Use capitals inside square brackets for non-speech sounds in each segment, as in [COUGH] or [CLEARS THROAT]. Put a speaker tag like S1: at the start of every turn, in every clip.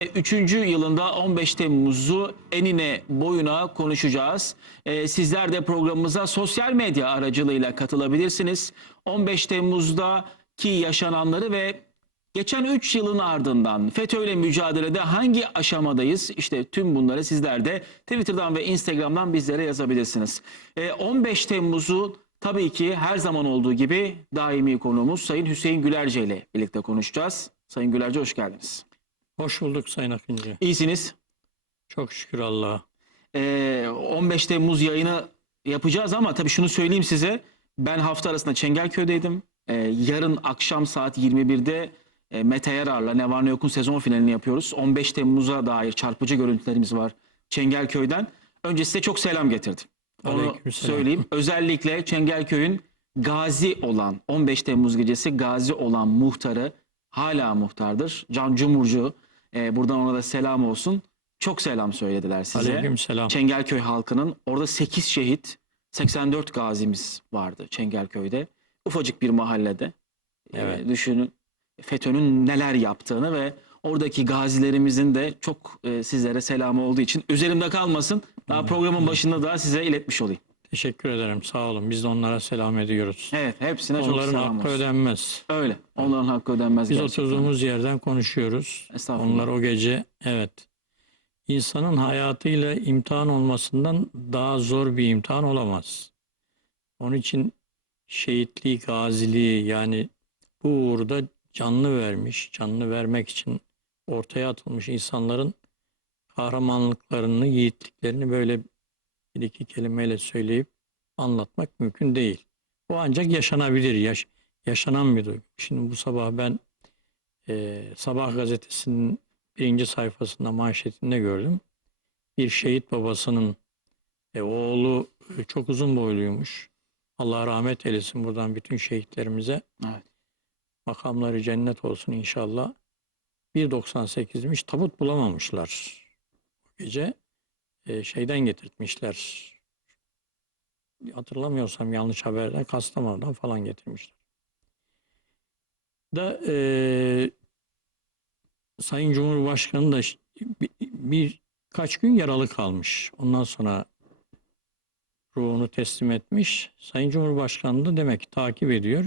S1: Üçüncü yılında 15 Temmuz'u enine boyuna konuşacağız. Ee, sizler de programımıza sosyal medya aracılığıyla katılabilirsiniz. 15 Temmuz'daki yaşananları ve geçen 3 yılın ardından FETÖ'yle mücadelede hangi aşamadayız? İşte tüm bunları sizler de Twitter'dan ve Instagram'dan bizlere yazabilirsiniz. Ee, 15 Temmuz'u tabii ki her zaman olduğu gibi daimi konuğumuz Sayın Hüseyin Gülerce ile birlikte konuşacağız. Sayın Gülerce hoş geldiniz.
S2: Hoş bulduk Sayın Akıncı.
S1: İyisiniz.
S2: Çok şükür Allah'a.
S1: Ee, 15 Temmuz yayını yapacağız ama tabii şunu söyleyeyim size. Ben hafta arasında Çengelköy'deydim. Ee, yarın akşam saat 21'de e, Mete Yarar'la Ne Var Ne Yok'un sezon finalini yapıyoruz. 15 Temmuz'a dair çarpıcı görüntülerimiz var Çengelköy'den. Önce size çok selam getirdim. Onu
S2: Aleykümselam.
S1: söyleyeyim. Özellikle Çengelköy'ün gazi olan 15 Temmuz gecesi gazi olan muhtarı hala muhtardır. Can Cumurcu. Ee, buradan ona da selam olsun. Çok selam söylediler size.
S2: Aleykümselam.
S1: Çengelköy halkının orada 8 şehit, 84 gazimiz vardı Çengelköy'de. Ufacık bir mahallede.
S2: Evet.
S1: Ee, düşünün FETÖ'nün neler yaptığını ve oradaki gazilerimizin de çok e, sizlere selamı olduğu için üzerimde kalmasın. Daha programın başında da size iletmiş olayım.
S2: Teşekkür ederim. Sağ olun. Biz de onlara selam ediyoruz.
S1: Evet hepsine çok
S2: Onların
S1: selam
S2: hakkı
S1: olsun.
S2: ödenmez.
S1: Öyle. Onların hakkı ödenmez
S2: Biz
S1: gerçekten.
S2: oturduğumuz yerden konuşuyoruz.
S1: Estağfurullah.
S2: Onlar o gece evet. İnsanın hayatıyla imtihan olmasından daha zor bir imtihan olamaz. Onun için şehitliği, gaziliği yani bu uğurda canlı vermiş, canlı vermek için ortaya atılmış insanların kahramanlıklarını, yiğitliklerini böyle bir iki kelimeyle söyleyip anlatmak mümkün değil. Bu ancak yaşanabilir, yaş yaşanan bir duygu. Şimdi bu sabah ben e, Sabah gazetesinin birinci sayfasında manşetinde gördüm. Bir şehit babasının e, oğlu e, çok uzun boyluymuş. Allah rahmet eylesin buradan bütün şehitlerimize.
S1: Evet.
S2: Makamları cennet olsun inşallah. 1.98'miş tabut bulamamışlar. O gece e, şeyden getirtmişler. Hatırlamıyorsam yanlış haberden Kastamonu'dan falan getirmişler. Da e, Sayın Cumhurbaşkanı da ş- bir, birkaç gün yaralı kalmış. Ondan sonra ruhunu teslim etmiş. Sayın Cumhurbaşkanı da demek ki takip ediyor.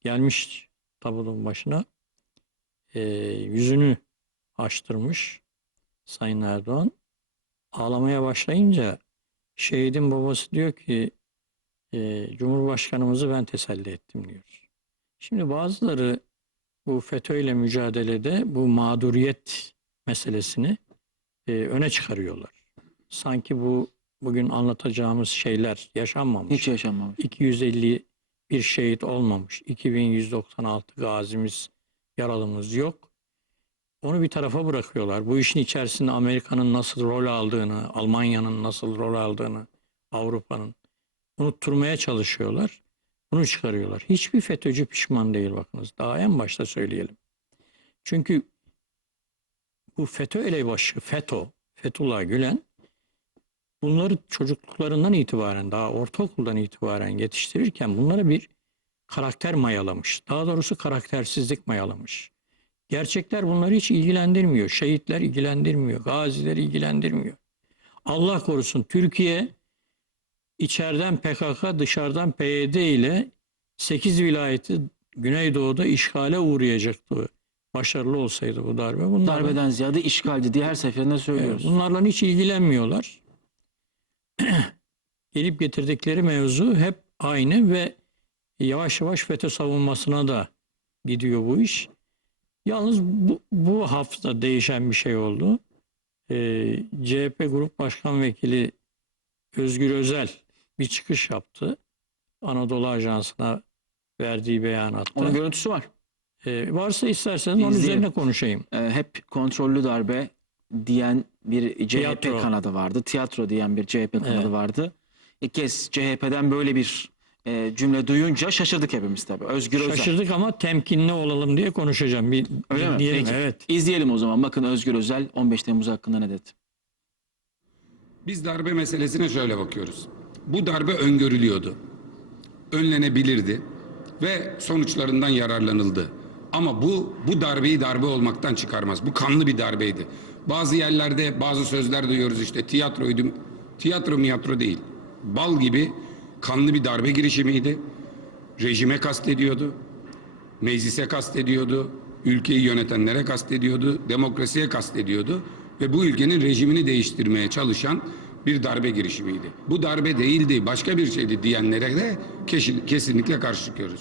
S2: Gelmiş tabutun başına. E, yüzünü açtırmış Sayın Erdoğan. Ağlamaya başlayınca şehidin babası diyor ki e, Cumhurbaşkanımızı ben teselli ettim diyor. Şimdi bazıları bu FETÖ'yle mücadelede bu mağduriyet meselesini e, öne çıkarıyorlar. Sanki bu bugün anlatacağımız şeyler yaşanmamış.
S1: Hiç yaşanmamış.
S2: 250 bir şehit olmamış. 2196 gazimiz, yaralımız yok. Onu bir tarafa bırakıyorlar. Bu işin içerisinde Amerika'nın nasıl rol aldığını, Almanya'nın nasıl rol aldığını, Avrupa'nın unutturmaya çalışıyorlar. Bunu çıkarıyorlar. Hiçbir FETÖ'cü pişman değil bakınız. Daha en başta söyleyelim. Çünkü bu FETÖ elebaşı, FETÖ, Fethullah Gülen bunları çocukluklarından itibaren daha ortaokuldan itibaren yetiştirirken bunlara bir karakter mayalamış. Daha doğrusu karaktersizlik mayalamış. Gerçekler bunları hiç ilgilendirmiyor. Şehitler ilgilendirmiyor. Gaziler ilgilendirmiyor. Allah korusun Türkiye içeriden PKK dışarıdan PYD ile 8 vilayeti Güneydoğu'da işgale uğrayacaktı. Başarılı olsaydı bu darbe. Bunlar
S1: Darbeden ziyade işgalci diye her seferinde söylüyoruz.
S2: Bunlarla hiç ilgilenmiyorlar. [CLEARS THROAT] Gelip getirdikleri mevzu hep aynı ve yavaş yavaş FETÖ savunmasına da gidiyor bu iş. Yalnız bu, bu hafta değişen bir şey oldu. Ee, CHP Grup Başkan Vekili Özgür Özel bir çıkış yaptı. Anadolu Ajansı'na verdiği beyanatta.
S1: Onun görüntüsü var.
S2: Ee, varsa isterseniz onun üzerine konuşayım.
S1: Ee, hep kontrollü darbe diyen bir CHP
S2: Tiyatro.
S1: kanadı vardı. Tiyatro diyen bir CHP kanadı
S2: Evet.
S1: vardı. İlk kez CHP'den böyle bir e, cümle duyunca şaşırdık hepimiz tabii. Özgür Özel.
S2: Şaşırdık ama temkinli olalım diye konuşacağım. Bir,
S1: Öyle mi?
S2: diyelim,
S1: Peki.
S2: Evet.
S1: İzleyelim o zaman. Bakın Özgür Özel 15 Temmuz hakkında ne dedi?
S3: Biz darbe meselesine şöyle bakıyoruz. Bu darbe öngörülüyordu. Önlenebilirdi ve sonuçlarından yararlanıldı. Ama bu bu darbeyi darbe olmaktan çıkarmaz. Bu kanlı bir darbeydi. Bazı yerlerde bazı sözler duyuyoruz işte tiyatroydu. Tiyatro miyatro değil. Bal gibi kanlı bir darbe girişimiydi. Rejime kastediyordu. Meclise kastediyordu. Ülkeyi yönetenlere kastediyordu. Demokrasiye kastediyordu. Ve bu ülkenin rejimini değiştirmeye çalışan bir darbe girişimiydi. Bu darbe değildi, başka bir şeydi diyenlere de kesin- kesinlikle karşı çıkıyoruz.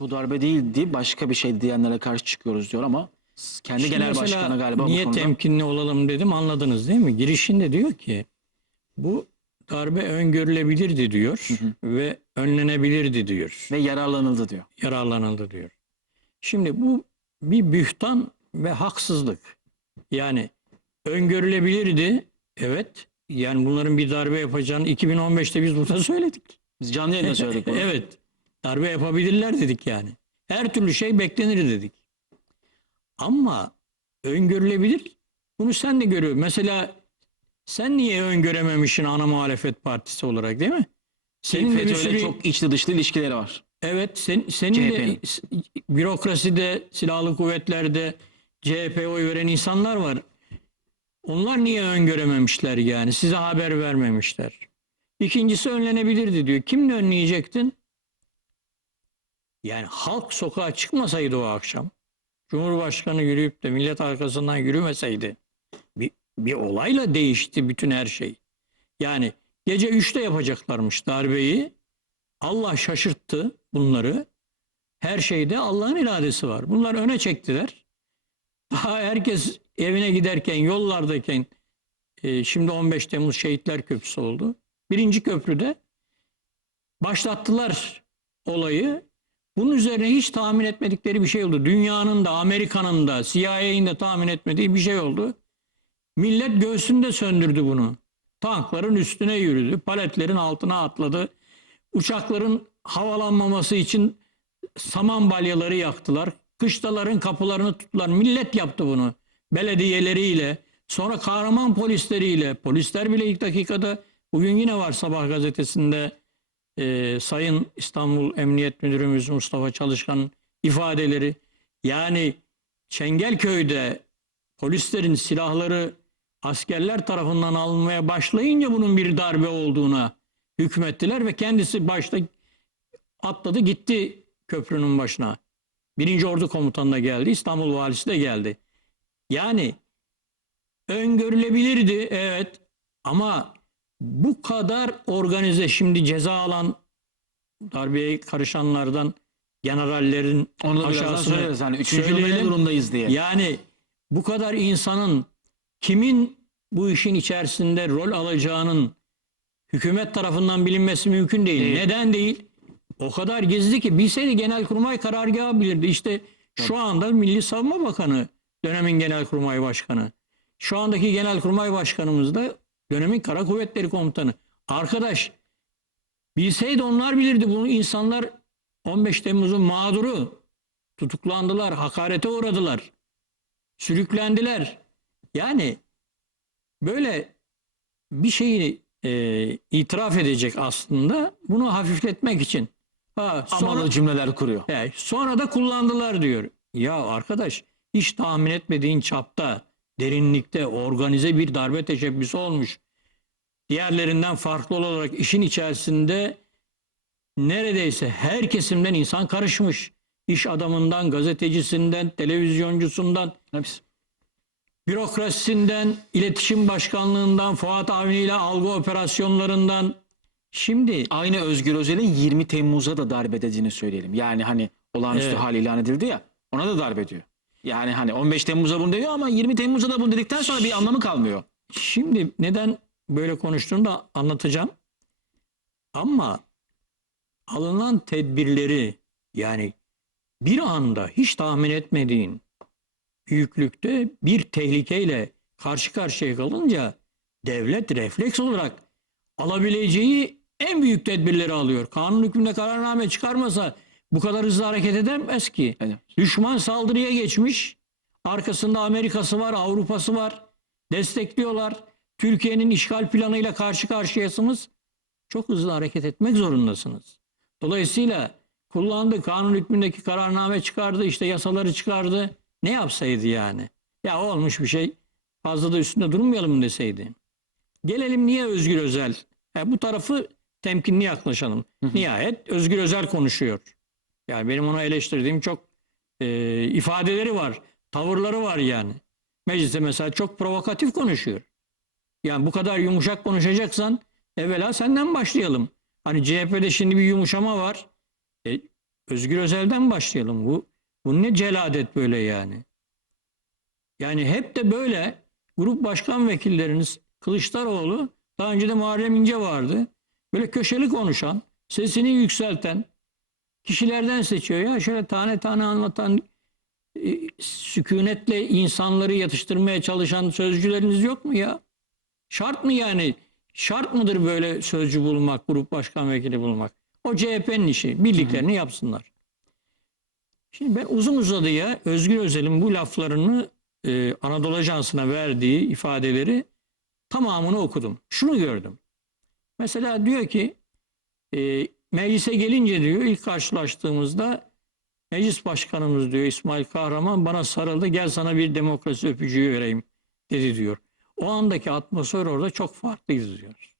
S1: Bu darbe değildi başka bir şey diyenlere karşı çıkıyoruz diyor ama kendi
S2: Şimdi
S1: genel başkanı galiba bu
S2: niye
S1: konuda.
S2: temkinli olalım dedim anladınız değil mi? Girişinde diyor ki bu darbe öngörülebilirdi diyor ve önlenebilirdi diyor.
S1: Ve yararlanıldı diyor.
S2: yararlanıldı diyor. Şimdi bu bir bühtan ve haksızlık. Yani öngörülebilirdi. Evet. Yani bunların bir darbe yapacağını 2015'te biz burada [LAUGHS] söyledik.
S1: Biz canlı yayında söyledik bunu. [LAUGHS]
S2: evet. Darbe yapabilirler dedik yani. Her türlü şey beklenir dedik. Ama öngörülebilir. Bunu sen de görüyorsun. Mesela sen niye öngörememişsin ana muhalefet partisi olarak değil mi?
S1: Senin
S2: de bir
S1: FETÖ'yle
S2: sürü
S1: çok içli dışlı ilişkileri var.
S2: Evet, sen, senin de
S1: CHP'nin.
S2: s- bürokraside, silahlı kuvvetlerde CHP oy veren insanlar var. Onlar niye öngörememişler yani? Size haber vermemişler. İkincisi önlenebilirdi diyor. Kimle önleyecektin? Yani halk sokağa çıkmasaydı o akşam, Cumhurbaşkanı yürüyüp de millet arkasından yürümeseydi, bir, bir olayla değişti bütün her şey. Yani gece 3'te yapacaklarmış darbeyi. Allah şaşırttı bunları. Her şeyde Allah'ın iradesi var. Bunlar öne çektiler. Daha herkes evine giderken, yollardayken e, şimdi 15 Temmuz Şehitler Köprüsü oldu. Birinci köprüde başlattılar olayı. Bunun üzerine hiç tahmin etmedikleri bir şey oldu. Dünyanın da, Amerika'nın da, CIA'nin de tahmin etmediği bir şey oldu. Millet göğsünde söndürdü bunu. Tankların üstüne yürüdü. Paletlerin altına atladı. Uçakların havalanmaması için saman balyaları yaktılar. Kışlaların kapılarını tuttular. Millet yaptı bunu. Belediyeleriyle, sonra kahraman polisleriyle. Polisler bile ilk dakikada bugün yine var Sabah gazetesinde e, Sayın İstanbul Emniyet Müdürümüz Mustafa Çalışkan'ın ifadeleri. Yani Çengelköy'de polislerin silahları askerler tarafından alınmaya başlayınca bunun bir darbe olduğuna hükmettiler ve kendisi başta atladı gitti köprünün başına. Birinci Ordu Komutanı da geldi, İstanbul Valisi de geldi. Yani öngörülebilirdi evet ama bu kadar organize şimdi ceza alan darbeye karışanlardan generallerin
S1: Onu da
S2: aşağısını
S1: söyleriz. Hani üçüncü
S2: söyleyelim.
S1: durumdayız diye.
S2: Yani bu kadar insanın kimin bu işin içerisinde rol alacağının hükümet tarafından bilinmesi mümkün değil.
S1: Değil.
S2: Neden değil? O kadar gizli ki bilseydi Genelkurmay karargahı bilirdi. İşte şu anda Milli Savunma Bakanı dönemin Genelkurmay Başkanı. Şu andaki Genelkurmay Başkanımız da dönemin Kara Kuvvetleri Komutanı. Arkadaş bilseydi onlar bilirdi. Bu insanlar 15 Temmuz'un mağduru. Tutuklandılar, hakarete uğradılar. Sürüklendiler. Yani böyle bir şeyi e, itiraf edecek aslında bunu hafifletmek için. Ha, sonra,
S1: Amalı cümleler kuruyor.
S2: He, sonra da kullandılar diyor. Ya arkadaş hiç tahmin etmediğin çapta, derinlikte organize bir darbe teşebbüsü olmuş. Diğerlerinden farklı olarak işin içerisinde neredeyse her kesimden insan karışmış. İş adamından, gazetecisinden, televizyoncusundan,
S1: Hepsi.
S2: Bürokrasisinden, iletişim başkanlığından, Fuat Avni ile algı operasyonlarından. Şimdi
S1: Aynı Özgür Özel'in 20 Temmuz'a da darbe dediğini söyleyelim. Yani hani olağanüstü
S2: Evet.
S1: hal ilan edildi ya. Ona da darbe diyor. Yani hani 15 Temmuz'a bunu diyor ama 20 Temmuz'a da bunu dedikten sonra bir anlamı kalmıyor.
S2: Şimdi neden böyle konuştuğunu da anlatacağım. Ama alınan tedbirleri yani bir anda hiç tahmin etmediğin büyüklükte bir tehlikeyle karşı karşıya kalınca devlet refleks olarak alabileceği en büyük tedbirleri alıyor. Kanun hükmünde kararname çıkarmasa bu kadar hızlı hareket edemez ki.
S1: Evet.
S2: Düşman saldırıya geçmiş. Arkasında Amerika'sı var, Avrupa'sı var. Destekliyorlar. Türkiye'nin işgal planıyla karşı karşıyasınız. Çok hızlı hareket etmek zorundasınız. Dolayısıyla Kullandı. Kanun hükmündeki kararname çıkardı. işte yasaları çıkardı. Ne yapsaydı yani? Ya olmuş bir şey. Fazla da üstünde durmayalım deseydi. Gelelim niye Özgür Özel? Ya bu tarafı temkinli yaklaşalım. Nihayet Özgür Özel konuşuyor. Yani benim onu eleştirdiğim çok e, ifadeleri var. Tavırları var yani. Mecliste mesela çok provokatif konuşuyor. Yani bu kadar yumuşak konuşacaksan evvela senden başlayalım. Hani CHP'de şimdi bir yumuşama var. E, Özgür Özel'den başlayalım. Bu, bu ne celadet böyle yani. Yani hep de böyle grup başkan vekilleriniz Kılıçdaroğlu daha önce de Muharrem İnce vardı. Böyle köşeli konuşan, sesini yükselten kişilerden seçiyor. Ya şöyle tane tane anlatan e, sükunetle insanları yatıştırmaya çalışan sözcüleriniz yok mu ya? Şart mı yani? Şart mıdır böyle sözcü bulmak, grup başkan vekili bulmak? O CHP'nin işi. Bildiklerini yapsınlar. Şimdi ben uzun uzadıya Özgür Özel'in bu laflarını e, Anadolu Ajansı'na verdiği ifadeleri tamamını okudum. Şunu gördüm. Mesela diyor ki e, meclise gelince diyor ilk karşılaştığımızda meclis başkanımız diyor İsmail Kahraman bana sarıldı gel sana bir demokrasi öpücüğü vereyim dedi diyor. O andaki atmosfer orada çok farklıydı diyor.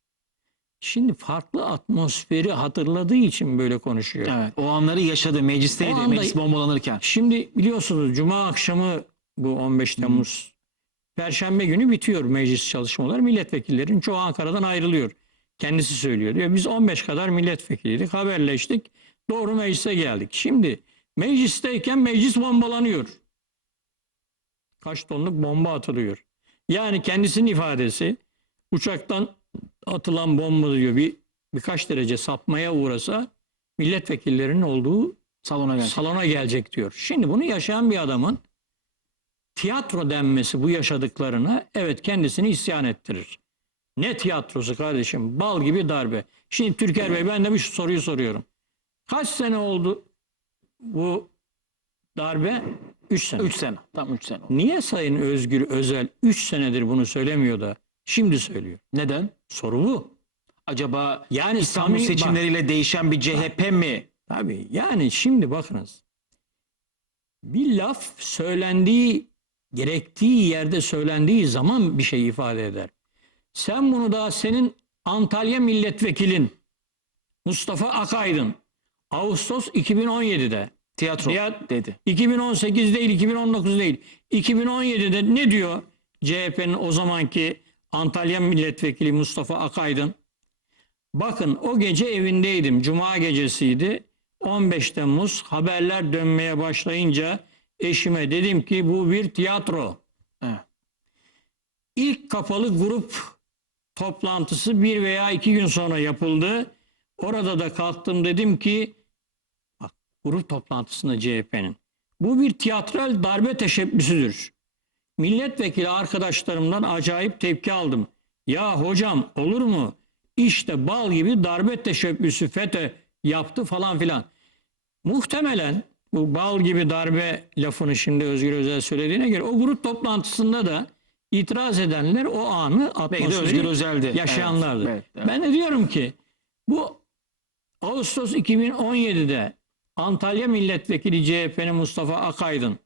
S2: Şimdi farklı atmosferi hatırladığı için böyle konuşuyor.
S1: Evet. O anları yaşadı. Meclisteydi.
S2: O anda-
S1: Meclis bombalanırken.
S2: Şimdi biliyorsunuz Cuma akşamı bu 15 Temmuz Perşembe günü bitiyor meclis çalışmaları. Milletvekillerinin çoğu Ankara'dan ayrılıyor. Kendisi söylüyor. Diyor biz 15 kadar milletvekiliydik. Haberleştik. Doğru meclise geldik. Şimdi meclisteyken meclis bombalanıyor. Kaç tonluk bomba atılıyor. Yani kendisinin ifadesi uçaktan atılan bomba diyor bir birkaç derece sapmaya uğrasa milletvekillerinin olduğu
S1: Salona geldi.
S2: salona gelecek diyor. Şimdi bunu yaşayan bir adamın tiyatro denmesi bu yaşadıklarına evet kendisini isyan ettirir. Ne tiyatrosu kardeşim? Bal gibi darbe. Şimdi Türker Bey ben de bir soruyu soruyorum. Kaç sene oldu bu darbe? 3 sene.
S1: 3 sene. Tam 3 sene. oldu.
S2: Niye Sayın Özgür Özel 3 senedir bunu söylemiyor da şimdi söylüyor?
S1: Neden?
S2: Soru bu.
S1: Acaba
S2: Yani
S1: İstanbul
S2: samimi- bak-
S1: seçimleriyle değişen bir CHP mi?
S2: Tabii yani şimdi bakınız. Bir laf söylendiği, gerektiği yerde söylendiği zaman bir şey ifade eder. Sen bunu daha senin Antalya milletvekilin Mustafa Akaydın Ağustos 2017'de
S1: Tiyatro
S2: Ya-
S1: dedi.
S2: 2018 değil 2019 değil 2017'de ne diyor CHP'nin o zamanki Antalya milletvekili Mustafa Akaydın? Bakın o gece evindeydim. Cuma gecesiydi. 15 Temmuz haberler dönmeye başlayınca eşime dedim ki bu bir tiyatro. İlk kapalı grup toplantısı bir veya iki gün sonra yapıldı. Orada da kalktım dedim ki bak grup toplantısında CHP'nin bu bir tiyatral darbe teşebbüsüdür. Milletvekili arkadaşlarımdan acayip tepki aldım. Ya hocam olur mu? İşte bal gibi darbe teşebbüsü FETÖ yaptı falan filan. Muhtemelen bu bal gibi darbe lafını şimdi Özgür Özel söylediğine göre o grup toplantısında da itiraz edenler o anı atmosferi
S1: Özel'di.
S2: yaşayanlardı.
S1: Evet, evet, evet.
S2: Ben de diyorum ki bu Ağustos 2017'de Antalya Milletvekili CHP'nin Mustafa Akaydın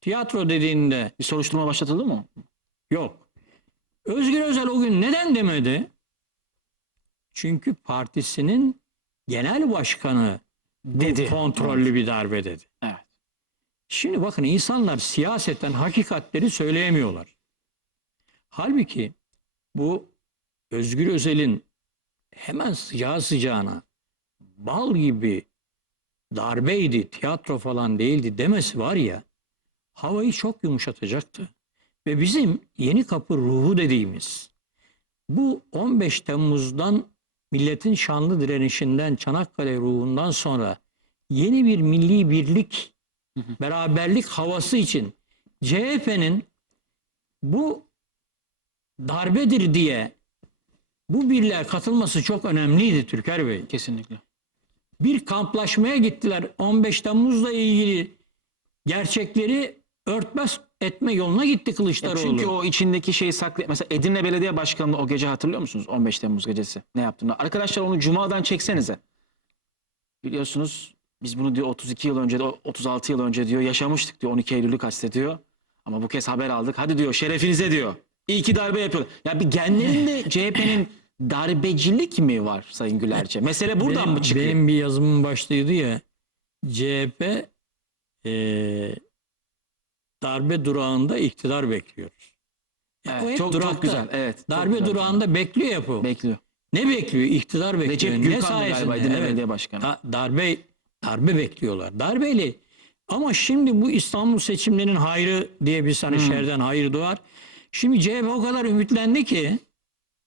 S2: tiyatro dediğinde
S1: Bir soruşturma başlatıldı mı?
S2: yok. Özgür Özel o gün neden demedi? Çünkü partisinin genel başkanı
S1: Dedi.
S2: kontrollü bir darbe dedi.
S1: Evet.
S2: Şimdi bakın insanlar siyaseten hakikatleri söyleyemiyorlar. Halbuki bu Özgür Özel'in hemen sıcağı sıcağına bal gibi darbeydi, tiyatro falan değildi demesi var ya havayı çok yumuşatacaktı. Ve bizim yeni kapı ruhu dediğimiz bu 15 Temmuz'dan milletin şanlı direnişinden Çanakkale ruhundan sonra yeni bir milli birlik beraberlik havası için CHP'nin bu darbedir diye bu birliğe katılması çok önemliydi Türker Bey.
S1: Kesinlikle.
S2: Bir kamplaşmaya gittiler 15 Temmuz'la ilgili gerçekleri örtbas etme yoluna gitti
S1: Ya
S2: Kılıçdaroğlu.
S1: çünkü o içindeki şeyi saklı. Mesela Edirne Belediye Başkanı'nı o gece hatırlıyor musunuz? 15 Temmuz gecesi. Ne yaptığını. Arkadaşlar onu Cuma'dan çeksenize. Biliyorsunuz Biz bunu diyor 32 yıl önce, 36 yıl önce diyor yaşamıştık diyor 12 Eylül'ü kastediyor. Ama bu kez haber aldık. Hadi diyor şerefinize diyor. İyi ki darbe yapıyor. Ya bir genlerinde [LAUGHS] CHP'nin darbecilik mi var Sayın Gülerce? Mesele buradan
S2: benim,
S1: mı çıkıyor?
S2: Benim bir yazımın başlığıydı ya CHP eee, darbe durağında iktidar bekliyoruz.
S1: Evet,
S2: hep
S1: çok, çok
S2: durakta.
S1: güzel. Evet. çok
S2: Darbe
S1: güzel.
S2: durağında bekliyor ya bu.
S1: bekliyor.
S2: ne bekliyor? İktidar bekliyor.
S1: Recep
S2: ne
S1: Gürkan
S2: sayesinde?
S1: galiba
S2: Evet.
S1: Belediye Başkanı.
S2: Da- darbe darbe bekliyorlar. Darbeli. Ama şimdi bu İstanbul seçimlerinin hayrı diye bir hani şerden hayır doğar. Şimdi CHP o kadar ümitlendi ki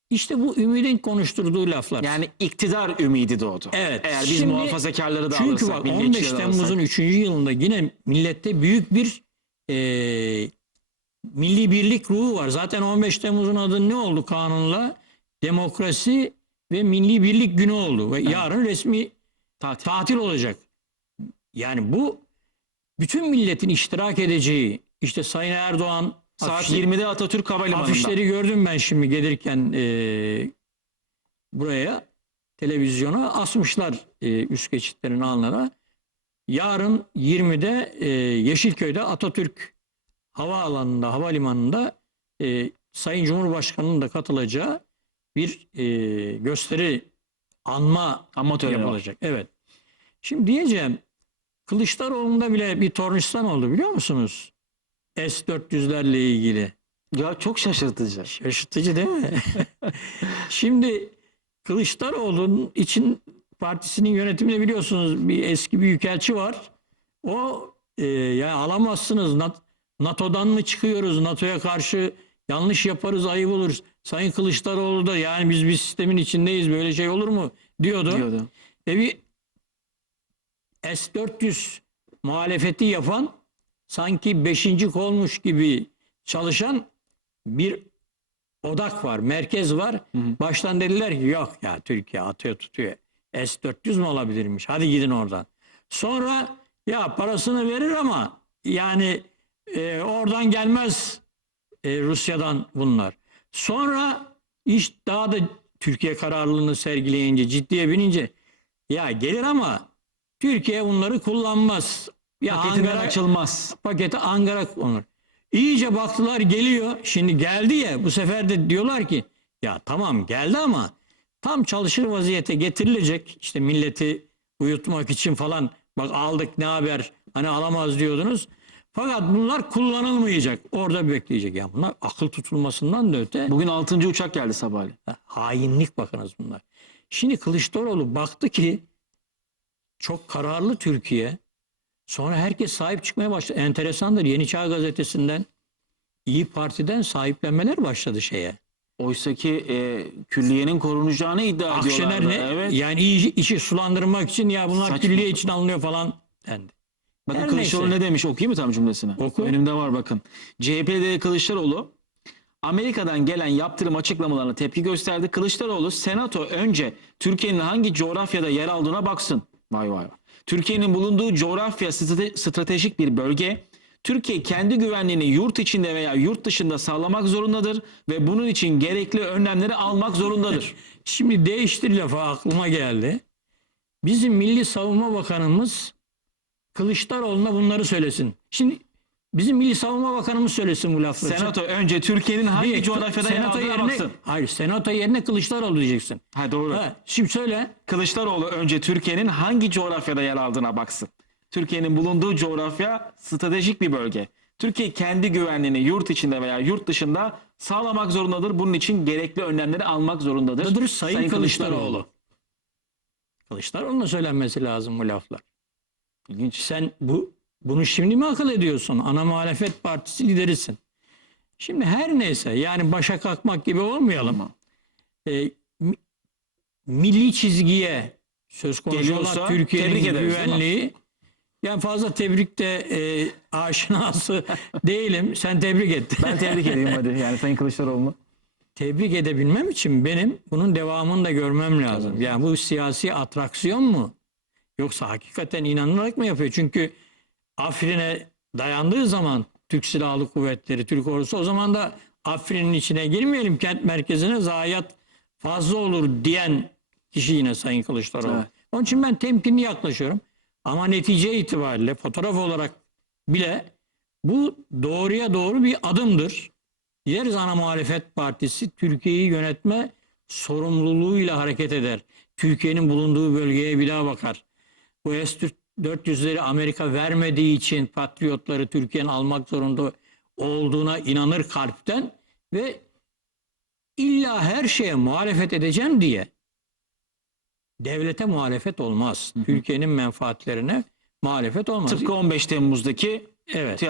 S2: işte bu ümidin konuşturduğu laflar.
S1: Yani iktidar ümidi doğdu.
S2: Evet.
S1: Eğer biz
S2: Şimdi-
S1: muhafazakarları da
S2: Çünkü
S1: alırsak,
S2: bak
S1: milliyetçileri
S2: 15
S1: de
S2: Temmuz'un
S1: alırsak.
S2: 3. yılında yine millette büyük bir eee, milli birlik ruhu var. Zaten 15 Temmuz'un adı ne oldu kanunla? Demokrasi ve Milli Birlik Günü oldu. Ve yarın resmi
S1: tatil.
S2: tatil olacak. Yani bu bütün milletin iştirak edeceği işte Sayın Erdoğan
S1: Saat
S2: afişi-
S1: 20'de Atatürk Havalimanı'nda.
S2: afişleri gördüm ben şimdi gelirken eee, buraya televizyona asmışlar eee, üst geçitlerin alnına. Yarın 20'de eee, Yeşilköy'de Atatürk Havaalanı'nda, havalimanında eee, Sayın Cumhurbaşkanı'nın da katılacağı bir eee, gösteri anma
S1: Amatör
S2: yapılacak. Evet. Şimdi diyeceğim Kılıçdaroğlu'nda bile bir tornistan oldu biliyor musunuz? S-400'lerle ilgili.
S1: Ya çok şaşırtıcı.
S2: Şaşırtıcı değil mi? [LAUGHS] Şimdi Kılıçdaroğlu'nun için partisinin yönetiminde biliyorsunuz bir eski büyükelçi var. O e, ya alamazsınız Nat- NATO'dan mı çıkıyoruz? NATO'ya karşı yanlış yaparız ayıp olur. Sayın Kılıçdaroğlu da yani biz bir sistemin içindeyiz böyle şey olur mu diyordu.
S1: Diyordu.
S2: Ve bir S-400 muhalefeti yapan sanki beşinci kolmuş gibi çalışan bir odak var, merkez var. Baştan dediler ki yok ya Türkiye atıyor tutuyor. S-400 mü olabilirmiş? Hadi gidin oradan. Sonra ya parasını verir ama yani e, oradan gelmez e, Rusya'dan bunlar. Sonra iş daha da Türkiye kararlılığını sergileyince, ciddiye binince ya gelir ama Türkiye bunları kullanmaz. Ya
S1: Paketinden
S2: Ankara
S1: açılmaz.
S2: paketi Ankara konur. İyice baktılar geliyor. Şimdi geldi ya bu sefer de diyorlar ki ya tamam geldi ama tam çalışır vaziyete getirilecek. İşte milleti uyutmak için falan bak aldık ne haber hani alamaz diyordunuz. Fakat bunlar kullanılmayacak. Orada bekleyecek. Ya bunlar akıl tutulmasından da öte.
S1: Bugün 6. uçak geldi sabahleyin.
S2: Ha, Hainlik bakınız bunlar. Şimdi Kılıçdaroğlu baktı ki çok kararlı Türkiye. Sonra herkes sahip çıkmaya başladı. Enteresandır. Yeni Çağ Gazetesi'nden İyi Parti'den sahiplenmeler başladı şeye.
S1: Oysa ki e, külliyenin korunacağını iddia
S2: Akşener
S1: ediyorlardı.
S2: ne?
S1: Evet.
S2: Yani iyi içi sulandırmak için ya bunlar
S1: Saçma
S2: külliye
S1: sapan.
S2: için alınıyor falan dendi.
S1: Bakın
S2: Her
S1: Kılıçdaroğlu
S2: neyse.
S1: ne demiş okuyayım mı tam cümlesini?
S2: Oku.
S1: Önümde var bakın. CHP'de Kılıçdaroğlu Amerika'dan gelen yaptırım açıklamalarına tepki gösterdi. Kılıçdaroğlu senato önce Türkiye'nin hangi coğrafyada yer aldığına baksın. Vay vay vay. Türkiye'nin bulunduğu coğrafya strate- stratejik bir bölge. Türkiye kendi güvenliğini yurt içinde veya yurt dışında sağlamak zorundadır ve bunun için gerekli önlemleri almak zorundadır. [LAUGHS]
S2: Şimdi değiştir lafı aklıma geldi. Bizim Milli Savunma Bakanımız Kılıçdaroğlu'na bunları söylesin. Şimdi bizim Milli Savunma Bakanımız söylesin bu lafları.
S1: Senato önce Türkiye'nin hangi
S2: Değil,
S1: coğrafyada yer
S2: senato yerine,
S1: baksın.
S2: Hayır senato yerine Kılıçdaroğlu diyeceksin.
S1: Ha doğru.
S2: Ha, şimdi söyle.
S1: Kılıçdaroğlu önce Türkiye'nin hangi coğrafyada yer aldığına baksın. Türkiye'nin bulunduğu coğrafya stratejik bir bölge. Türkiye kendi güvenliğini yurt içinde veya yurt dışında sağlamak zorundadır. Bunun için gerekli önlemleri almak zorundadır.
S2: Budur Sayın, Kılıçdaroğlu. Kılıçdaroğlu'na söylenmesi lazım bu laflar.
S1: İlginç.
S2: Sen bu bunu şimdi mi akıl ediyorsun? Ana muhalefet partisi liderisin. Şimdi her neyse yani başa kalkmak gibi olmayalım. Ee, mi- milli çizgiye söz konusu
S1: Geliyorsa
S2: olan Türkiye'nin güvenliği yani fazla tebrikte e, aşinası [LAUGHS] değilim. Sen tebrik et. [LAUGHS]
S1: Ben tebrik edeyim hadi yani Sayın Kılıçdaroğlu'nu.
S2: tebrik edebilmem için benim bunun devamını da görmem lazım. Yani bu siyasi atraksiyon mu? Yoksa hakikaten inanılarak mı yapıyor? Çünkü Afrin'e dayandığı zaman Türk Silahlı Kuvvetleri, Türk ordusu o zaman da Afrin'in içine girmeyelim kent merkezine zayiat fazla olur diyen kişi yine Sayın Kılıçdaroğlu.
S1: Evet.
S2: Onun için ben temkinli yaklaşıyorum. Ama netice itibariyle fotoğraf olarak bile bu doğruya doğru bir adımdır. Deriz ana muhalefet partisi Türkiye'yi yönetme sorumluluğuyla hareket eder. Türkiye'nin bulunduğu bölgeye daha bakar. Bu S-400'leri Amerika vermediği için patriotları Türkiye'nin almak zorunda olduğuna inanır kalpten ve illa her şeye muhalefet edeceğim diye devlete muhalefet olmaz. Türkiye'nin menfaatlerine muhalefet olmaz.
S1: Tıpkı 15 Temmuz'daki
S2: evet.